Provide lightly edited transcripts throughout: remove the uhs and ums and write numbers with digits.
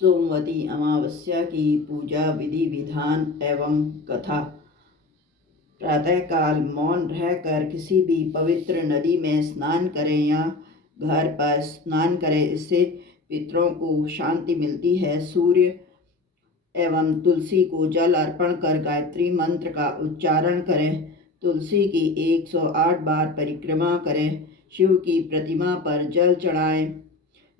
सोमवती अमावस्या की पूजा विधि विधान एवं कथा। प्रातःकाल मौन रहकर किसी भी पवित्र नदी में स्नान करें या घर पर स्नान करें, इससे पितरों को शांति मिलती है। सूर्य एवं तुलसी को जल अर्पण कर गायत्री मंत्र का उच्चारण करें। तुलसी की 108 बार परिक्रमा करें। शिव की प्रतिमा पर जल चढ़ाएं।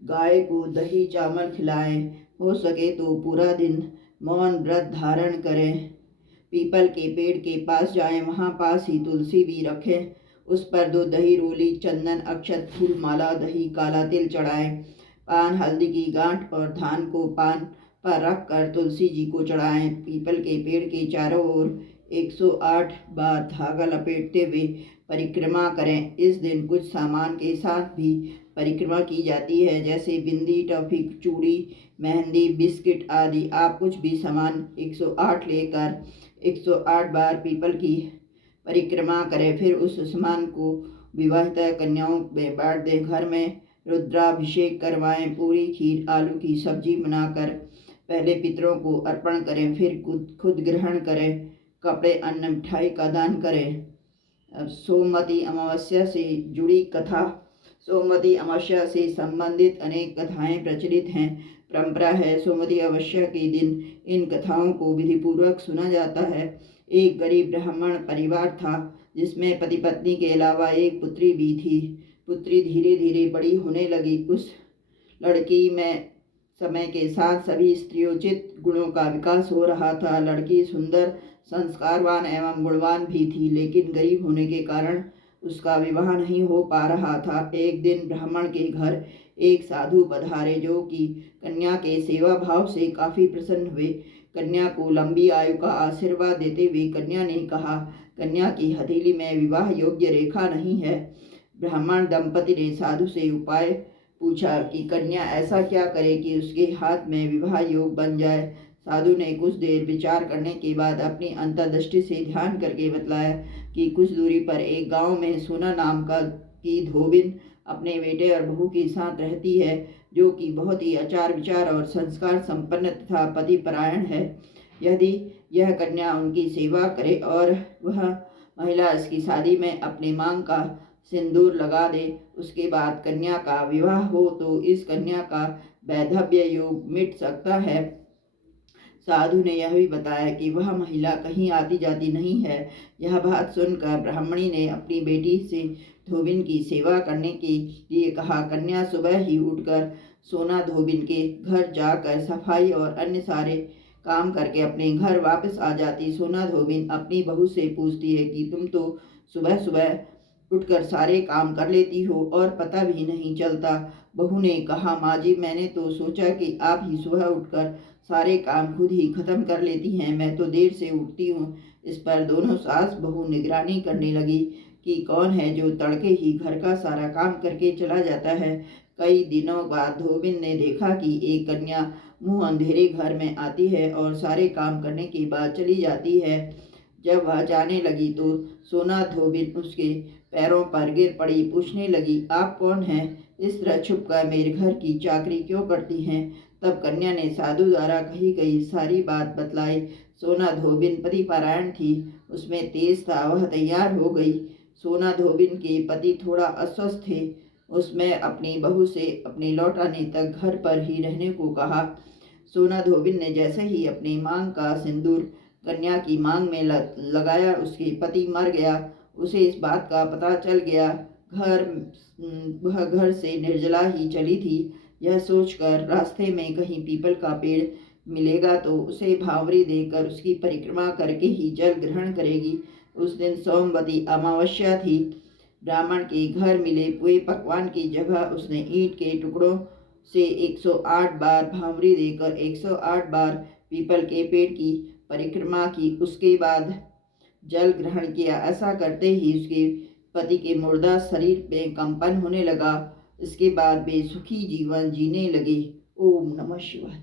गाय को दही चावल खिलाएं। हो सके तो पूरा दिन मौन व्रत धारण करें। पीपल के पेड़ के पास जाएं, वहां पास ही तुलसी भी रखें। उस पर 2 दही रोली, चंदन, अक्षत, फूल माला, दही, काला तिल चढ़ाएं। पान, हल्दी की गांठ और धान को पान पर रख कर तुलसी जी को चढ़ाएं। पीपल के पेड़ के चारों ओर 108 बार धागा लपेटते हुए परिक्रमा करें। इस दिन कुछ सामान के साथ भी परिक्रमा की जाती है, जैसे बिंदी, टॉफी, चूड़ी, मेहंदी, बिस्किट आदि। आप कुछ भी सामान 108 लेकर 108 बार पीपल की परिक्रमा करें। फिर उस सामान को विवाहित कन्याओं में बांट दें। घर में रुद्राभिषेक करवाएं। पूरी, खीर, आलू की सब्जी बनाकर पहले पितरों को अर्पण करें, फिर खुद ग्रहण करें। कपड़े, अन्न, मिठाई का दान करें। अब सोमवती अमावस्या से जुड़ी कथा। सोमवती अमावस्या से संबंधित अनेक कथाएं प्रचलित हैं। परंपरा है, सोमवती अमावस्या के दिन इन कथाओं को विधिपूर्वक सुना जाता है। एक गरीब ब्राह्मण परिवार था, जिसमें पति पत्नी के अलावा एक पुत्री भी थी। पुत्री धीरे धीरे बड़ी होने लगी। उस लड़की में समय के साथ सभी स्त्रियोचित गुणों का विकास हो रहा था। लड़की सुंदर, संस्कारवान एवं गुणवान भी थी, लेकिन गरीब होने के कारण उसका विवाह नहीं हो पा रहा था। एक दिन ब्राह्मण के घर एक साधु पधारे, जो कि कन्या के सेवा भाव से काफी प्रसन्न हुए। कन्या को लंबी आयु का आशीर्वाद देते हुए कन्या ने कहा, कन्या की हथेली में विवाह योग्य रेखा नहीं है। ब्राह्मण दंपति ने साधु से उपाय पूछा कि कन्या ऐसा क्या करे कि उसके हाथ में विवाह योग बन जाए। साधु ने कुछ देर विचार करने के बाद अपनी अंतर्दृष्टि से ध्यान करके बतलाया कि कुछ दूरी पर एक गांव में सोना नाम की धोबिन अपने बेटे और बहू के साथ रहती है, जो कि बहुत ही आचार विचार और संस्कार संपन्न तथा पति परायण है। यदि यह कन्या उनकी सेवा करे और वह महिला इसकी शादी में अपने मांग का सिंदूर लगा दे, उसके बाद कन्या का विवाह हो, तो इस कन्या का वैधव्य योग मिट सकता है। साधु ने यह भी बताया कि वह महिला कहीं आती जाती नहीं है। यह बात सुनकर ब्राह्मणी ने अपनी बेटी से धोबिन की सेवा करने के लिए कहा। कन्या सुबह ही उठकर सोना धोबिन के घर जाकर सफाई और अन्य सारे काम करके अपने घर वापस आ जाती। सोना धोबिन अपनी बहू से पूछती है कि तुम तो सुबह सुबह उठकर सारे काम कर लेती हो और पता भी नहीं चलता। बहू ने कहा, माँ जी, मैंने तो सोचा कि आप ही सुबह उठकर सारे काम खुद ही खत्म कर लेती हैं, मैं तो देर से उठती हूँ। इस पर दोनों सास बहू निगरानी करने लगी कि कौन है जो तड़के ही घर का सारा काम करके चला जाता है। कई दिनों बाद धोबिन ने देखा कि एक कन्या मुंह अंधेरे घर में आती है और सारे काम करने के बाद चली जाती है। जब वह जाने लगी तो सोना धोबिन उसके पैरों पर गिर पड़ी। पूछने लगी, आप कौन हैं? इस तरह छुपकर मेरे घर की चाकरी क्यों करती हैं? तब कन्या ने साधु द्वारा कही गई सारी बात बतलाई। सोना धोबिन पति पारायण थी, उसमें तेज था, वह तैयार हो गई। सोना धोबिन के पति थोड़ा अस्वस्थ थे। उसमें अपनी बहू से अपने लौट आने तक घर पर ही रहने को कहा। सोना धोबिन ने जैसे ही अपनी मांग का सिंदूर कन्या की मांग में लगाया, उसके पति मर गया। उसे इस बात का पता चल गया। वह घर से निर्जला ही चली थी। यह सोचकर रास्ते में कहीं पीपल का पेड़ मिलेगा तो उसे भावरी देकर उसकी परिक्रमा करके ही जल ग्रहण करेगी। उस दिन सोमवती अमावस्या थी। ब्राह्मण के घर मिले पुए पकवान की जगह उसने ईंट के टुकड़ों से 108 बार भावरी देकर 108 बार पीपल के पेड़ की परिक्रमा की। उसके बाद जल ग्रहण किया। ऐसा करते ही उसके पति के मुर्दा शरीर में कंपन होने लगा। इसके बाद वे सुखी जीवन जीने लगे। ओम नमः शिवाय।